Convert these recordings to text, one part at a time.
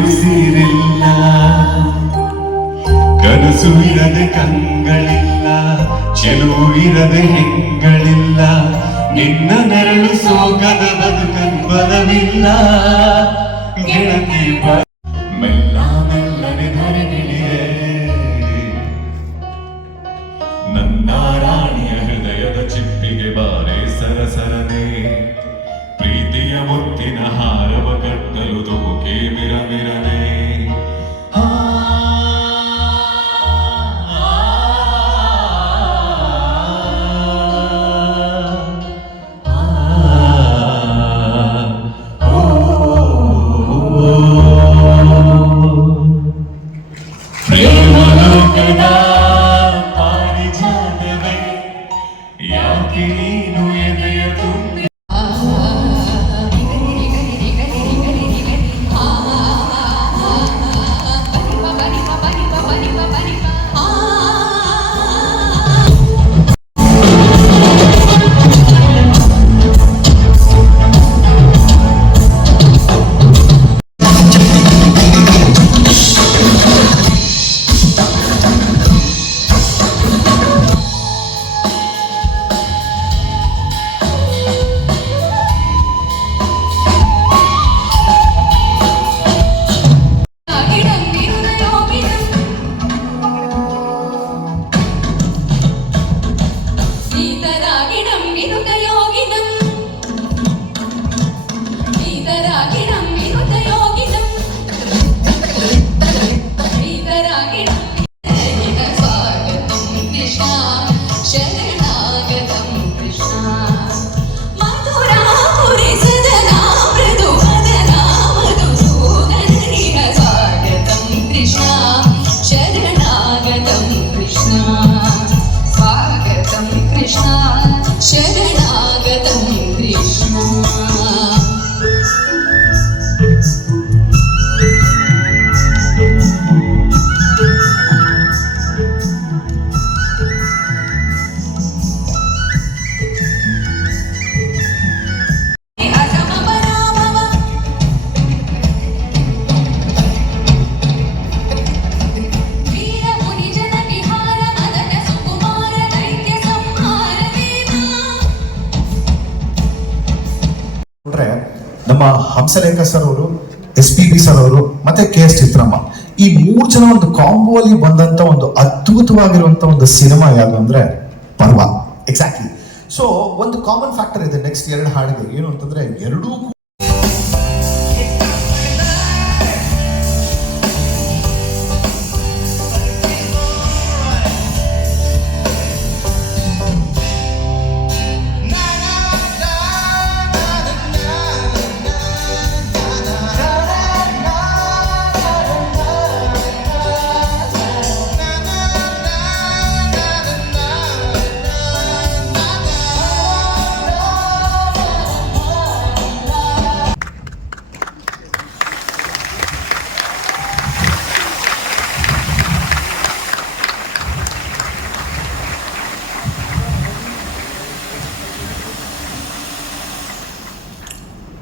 ಉಸಿರಿಲ್ಲ ಕನಸು ಇರದೆ ಕಂಗಳಿಲ್ಲ ಚೆಲುವು ಇರದೆ ಹೆಂಗಳಿಲ್ಲ ನಿನ್ನ ನೆರಳು ಸೋಗದ ಬದುಕನ್ಬಲವಿಲ್ಲ ಗೆಳತಿ ಮೆಲ್ಲ ಮೆಲ್ಲನೆ ಧರೆಗಿಳಿಯೇ ನನ್ನ ರಾಣಿಯ ಹೃದಯದ ಚಿಪ್ಪಿಗೆ ಬಾರೆ ಸರಸರನೆ ಪ್ರೀತಿಯ ಮುತ್ತಿನ ಹಾರವ ಕಟ್ಟಲು ತುಮುಕೆ ಮಿರಮಿರನೆ ಪ್ರೇಮಲೋಕದ ಪಾರಿಜಾತವೇ ಯಾಕೆ ನೀನು ಎದೆಯ ತುಂಬಿ ನಮ್ಮ ಹಂಸಲೇಖ ಸರ್ ಅವರು, SPB ಸರ್ ಅವರು ಮತ್ತೆ KS ಚಿತ್ರಮ್ಮ, ಈ 3 ಜನ ಒಂದು ಕಾಂಬೋ ಅಲ್ಲಿ ಬಂದಂತ ಒಂದು ಅದ್ಭುತವಾಗಿರುವಂತ ಒಂದು ಸಿನಿಮಾ ಯಾವುದು ಅಂದ್ರೆ ಪರ್ವ. ಎಕ್ಸಾಕ್ಟ್ಲಿ. ಸೊ ಒಂದು ಕಾಮನ್ ಫ್ಯಾಕ್ಟರ್ ಇದೆ ನೆಕ್ಸ್ಟ್ 2 ಹಾಡಿಗೆ, ಏನು ಅಂತಂದ್ರೆ ಎರಡೂ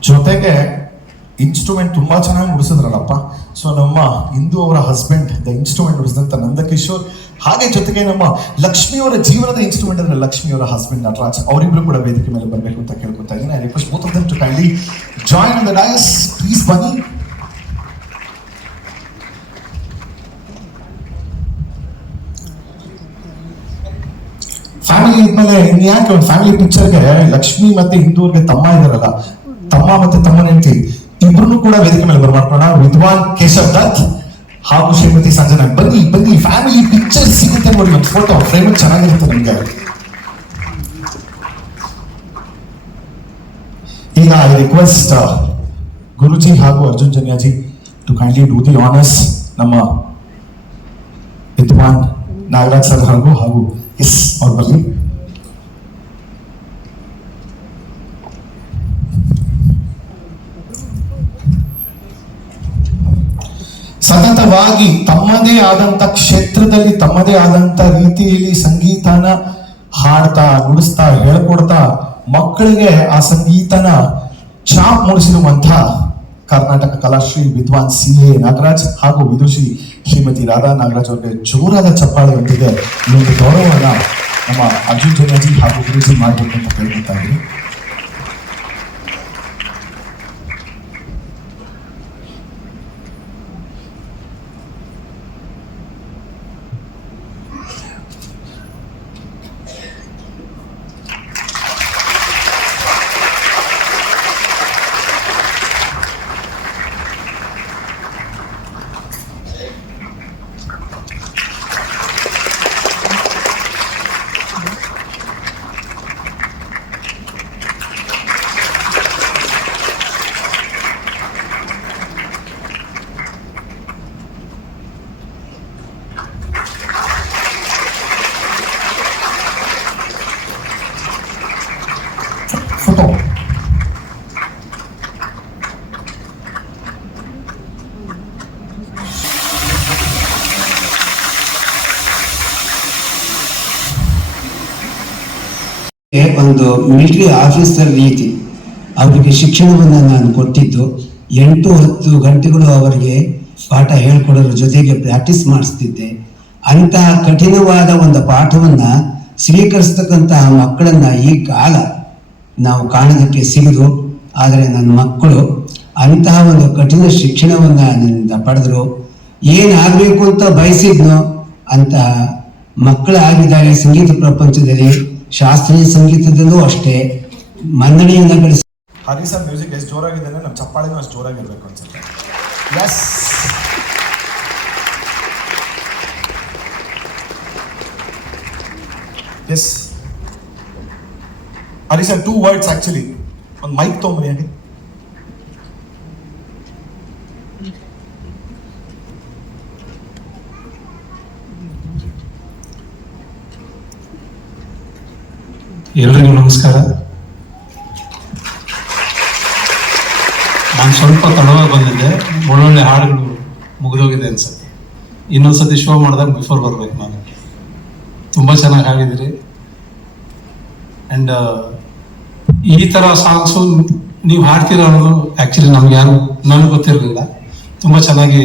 ಜೊತೆಗೆ ಇನ್ಸ್ಟ್ರೂಮೆಂಟ್ ತುಂಬಾ ಚೆನ್ನಾಗಿ ನುಡಿಸಿದ್ರಲ್ಲಪ್ಪ. ಸೊ ನಮ್ಮ ಇಂದು ಅವರ ಹಸ್ಬೆಂಡ್ ದ ಇನ್ಸ್ಟ್ರೂಮೆಂಟ್ ನುಡಿಸಿದಂತ ನಂದಕಿಶೋರ್, ಹಾಗೆ ಜೊತೆಗೆ ನಮ್ಮ ಲಕ್ಷ್ಮಿ ಅವರ ಜೀವನದ ಇನ್ಸ್ಟ್ರೂಮೆಂಟ್ ಅಂದ್ರೆ ಲಕ್ಷ್ಮಿ ಅವರ ಹಸ್ಬೆಂಡ್ ನಟರಾಜ್, ಅವರಿಬ್ರು ಕೂಡ ವೇದಿಕೆ ಮೇಲೆ ಬರಬೇಕು ಅಂತ ಕೇಳ್ಕೊತಾ ಇದ್ದೀನಿ. I request both of them to kindly join on the dais. Please ಬನ್ನಿ. ಫ್ಯಾಮಿಲಿ ಇದ್ಮೇಲೆ ಇನ್ಯಾಕೆ ಒಂದು ಫ್ಯಾಮಿಲಿ ಪಿಕ್ಚರ್ಗೆ ಲಕ್ಷ್ಮಿ ಮತ್ತೆ ಇಂದೂರ್ಗೆ ತಮ್ಮ ಇದಾರಲ್ಲ, ತಮ್ಮ ಮತ್ತೆ ತಮ್ಮನ ಹೆಂಡತಿ ಇಬ್ರು ಕೂಡ ವೇದಿಕೆ ಮೇಲೆ ಬರ್ಮಾಡ್ಕೋಣ. ವಿದ್ವಾನ್ ಕೇಶವ್ ದತ್ ಹಾಗೂ ಶ್ರೀಮತಿ ಸಂಜನಾ, ಬನ್ನಿ ಬನ್ನಿ. ಫ್ಯಾಮಿಲಿ ಪಿಕ್ಚರ್ ಸಿಗುತ್ತೆ ನೋಡಿ, ಒಂದು ಫೋಟೋ ಫ್ರೇಮ್ ಚೆನ್ನಾಗಿರುತ್ತೆ ನಿಮ್ಗೆ. ಈಗ ಐ ರಿಕ್ವೆಸ್ಟ್ ಗುರುಜಿ ಹಾಗೂ Arjun Janyaji to kindly do the honours. ನಮ್ಮ ವಿದ್ವಾನ್ ನಾಗರಾಜ್ ಸರ್ ಹಾಗೂ ಎಸ್ ಅವ್ರು ಬರಲಿ. ಸತತವಾಗಿ ತಮ್ಮದೇ ಆದಂತ ಕ್ಷೇತ್ರದಲ್ಲಿ ತಮ್ಮದೇ ಆದಂತ ರೀತಿಯಲ್ಲಿ ಸಂಗೀತನ ಹಾಡ್ತಾ ನುಡಿಸ್ತಾ ಹೇಳ್ಕೊಡ್ತಾ ಮಕ್ಕಳಿಗೆ ಆ ಸಂಗೀತನ ಚಾಪ್ ಮೂಡಿಸಿರುವಂತ ಕರ್ನಾಟಕ ಕಲಾಶ್ರೀ ವಿದ್ವಾನ್ CA ನಾಗರಾಜ್ ಹಾಗೂ ವಿದುಷಿ ಶ್ರೀಮತಿ ರಾಧಾ ನಾಗರಾಜ್ ಅವರಿಗೆ ಜೋರಾದ ಚಪ್ಪಾಳೆಯೊಂದಿಗೆ ಈ ಒಂದು ಗೌರವವನ್ನು ನಮ್ಮ ಅರ್ಜುನ್ ಜನ್ಯಾಜಿ ಹಾಗೂ ಗುರುಜಿ ಮಾಡಬೇಕು ಅಂತ ಕೇಳ್ಕೊತಾ ಇದ್ದೀನಿ. ಫೋಟೋ ಒಂದು ಮಿಲಿಟರಿ ಆಫೀಸರ್ ರೀತಿ ಅವರಿಗೆ ಶಿಕ್ಷಣವನ್ನು ನಾನು ಕೊಟ್ಟಿದ್ದು 8-10 ಗಂಟೆಗಳು ಅವರಿಗೆ ಪಾಠ ಹೇಳ್ಕೊಡೋದ್ರ ಜೊತೆಗೆ ಪ್ರಾಕ್ಟೀಸ್ ಮಾಡಿಸ್ತಿದ್ದೆ. ಅಂತಹ ಕಠಿಣವಾದ ಒಂದು ಪಾಠವನ್ನು ಸ್ವೀಕರಿಸ್ತಕ್ಕಂತಹ ಮಕ್ಕಳನ್ನ ಈ ಕಾಲ ನಾವು ಕಾಣೋದಕ್ಕೆ ಸಿಗದು. ಆದರೆ ನನ್ನ ಮಕ್ಕಳು ಅಂತಹ ಒಂದು ಕಠಿಣ ಶಿಕ್ಷಣವನ್ನು ನನ್ನಿಂದ ಪಡೆದರು. ಏನಾಗಬೇಕು ಅಂತ ಬಯಸಿದ್ನೋ ಅಂತಹ ಮಕ್ಕಳಾಗಿದ್ದಾರೆ. ಸಂಗೀತ ಪ್ರಪಂಚದಲ್ಲಿ ಶಾಸ್ತ್ರೀಯ ಸಂಗೀತದಲ್ಲೂ ಅಷ್ಟೇ ಮನ್ನಣೆಯನ್ನು ಗಳಿಸಿ. ಹರಿ ಸರ್ ಮ್ಯೂಸಿಕ್ ಎಷ್ಟು ಜೋರಾಗಿದೆ ಅಂದರೆ ನಮ್ಮ ಚಪ್ಪಾಳೆನೂ ಅಷ್ಟು ಜೋರಾಗಿರ್ಬೇಕು ಅನ್ಸುತ್ತೆ. ಎಸ್ ಎಸ್ ಹರಿ ಸರ್ 2 words ಆಕ್ಚುಲಿ. ಒಂದು ಮೈಕ್ ತೊಗೊಂಬನಿ ಹಾಗೆ. ಎಲ್ರಿಗೂ ನಮಸ್ಕಾರ. ನಾನು ಸ್ವಲ್ಪ ತಡವಾಗಿ ಬಂದಿದ್ದೆ. ಒಳ್ಳೊಳ್ಳೆ ಹಾಡುಗಳು ಮುಗಿದೋಗಿದೆ ಅನ್ಸುತ್ತೆ. ಇನ್ನೊಂದ್ಸತಿ ಶೋ ಮಾಡಿದಾಗ ಬಿಫೋರ್ ಬರ್ಬೇಕು ನಾನು. ತುಂಬ ಚೆನ್ನಾಗಿ ಹಾಡಿದಿರಿ. ಆ್ಯಂಡ್ ಈ ಥರ ಸಾಂಗ್ಸು ನೀವು ಹಾಡ್ತೀರ ಅನ್ನೋದು ಆ್ಯಕ್ಚುಲಿ ನಮ್ಗೆ ಯಾರು ನನಗೆ ಗೊತ್ತಿರಲಿಲ್ಲ. ತುಂಬ ಚೆನ್ನಾಗಿ